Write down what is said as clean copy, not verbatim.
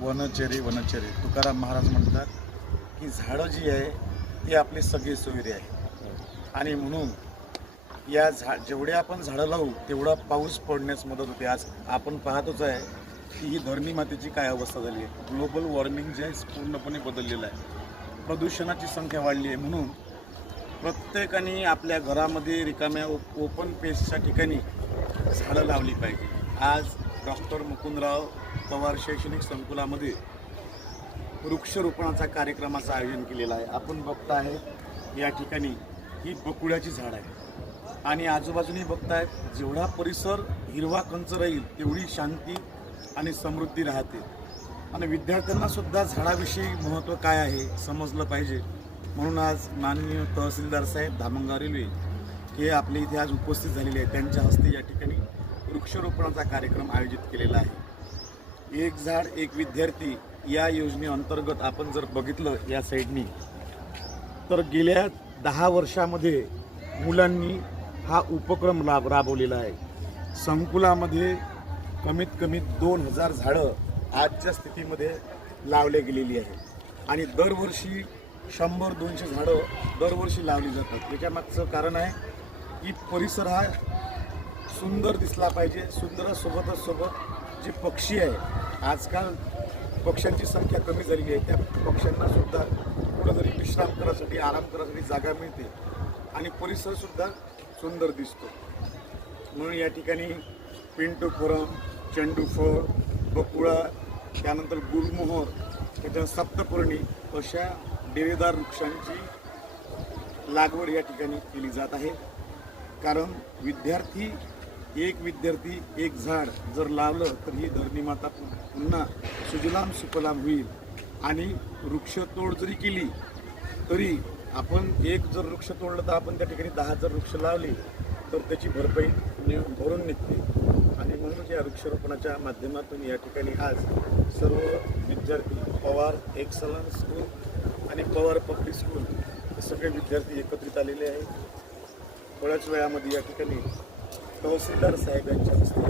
वनचरी वनचरी तुकाराम महाराज म्हणतात की झाडं जी आहे ती आपली सगळी सोयरी आहे आणि म्हणून या जेवढे आपण झाडं लावू तेवढा पाऊस पडण्यास मदत होते. आज आपण पाहतोच आहे की ही धरणी मातेची काय अवस्था झाली आहे. ग्लोबल वॉर्मिंग जे आहे पूर्णपणे बदललेलं आहे. प्रदूषणाची संख्या वाढली आहे. म्हणून प्रत्येकाने आपल्या घरामध्ये रिकाम्या ओपन पेसच्या ठिकाणी झाडं लावली पाहिजे. आज डॉक्टर मुकुंदराव पवार शैक्षणिक संकुलामध्ये वृक्षरोपणाचा कार्यक्रमाचं आयोजन केलेलं आहे. आपण बघताय या ठिकाणी ही बकुळ्याची झाड आहे आणि आजूबाजूने बघताय जेवढा परिसर हिरवा कंच राहील तेवढी शांती आणि समृद्धी राहते. आणि विद्यार्थ्यांना सुद्धा झाडाविषयी महत्त्व काय आहे समजलं पाहिजे. म्हणून आज माननीय तहसीलदार साहेब धामणगाव रेल्वे हे आपल्या इथे आज उपस्थित झालेले आहेत. त्यांच्या हस्ते या ठिकाणी वृक्षरोपणाचा कार्यक्रम आयोजित केलेला आहे. एक झाड एक विद्यार्थी या योजनेअंतर्गत आपण जर बघितलं या साईडनी तर गेल्या 10 वर्षामध्ये मुलांनी हा उपक्रम राबवलेला आहे. संकुलामध्ये कमीत कमी 2000 झाडं आजच्या स्थितीमध्ये लावले गेलेली आहेत आणि दरवर्षी 100-200 झाडं दरवर्षी लावली जातात. याच्यामागचं कारण आहे की परिसर हा सुंदर दिसला पाहिजे. सुंदरासोबत जे पक्षी आहे आजकाल पक्ष्यांची संख्या कमी झालेली आहे. त्या पक्ष्यांना सुद्धा कुठंतरी विश्राम करायसाठी आराम करायसाठी जागा मिळते आणि परिसरसुद्धा सुंदर दिसतो. म्हणून या ठिकाणी पिंटू फोरम, चेंडूफळ, बकुळा, त्यानंतर गुलमोहर, त्याच्या सप्तपर्णी अशा डेरेदार वृक्षांची लागवड या ठिकाणी केली जात आहे. कारण एक विद्यार्थी एक झाड जर लावलं तर ही धरणी माता पुन्हा सुजलाम सुफलाम होईल. आणि वृक्षतोड जरी केली तरी आपण एक जर वृक्ष तोडलं तर आपण त्या ठिकाणी 10 जर वृक्ष लावले तर त्याची भरपाई भरून निघते. आणि म्हणून या वृक्षारोपणाच्या माध्यमातून या ठिकाणी आज सर्व विद्यार्थी पवार एक्सलन्स स्कूल आणि पवार पब्लिक स्कूल हे सगळे विद्यार्थी एकत्रित आलेले आहेत. थोड्याच वेळामध्ये या ठिकाणी तहसीलदार साहेब यांच्या हस्ते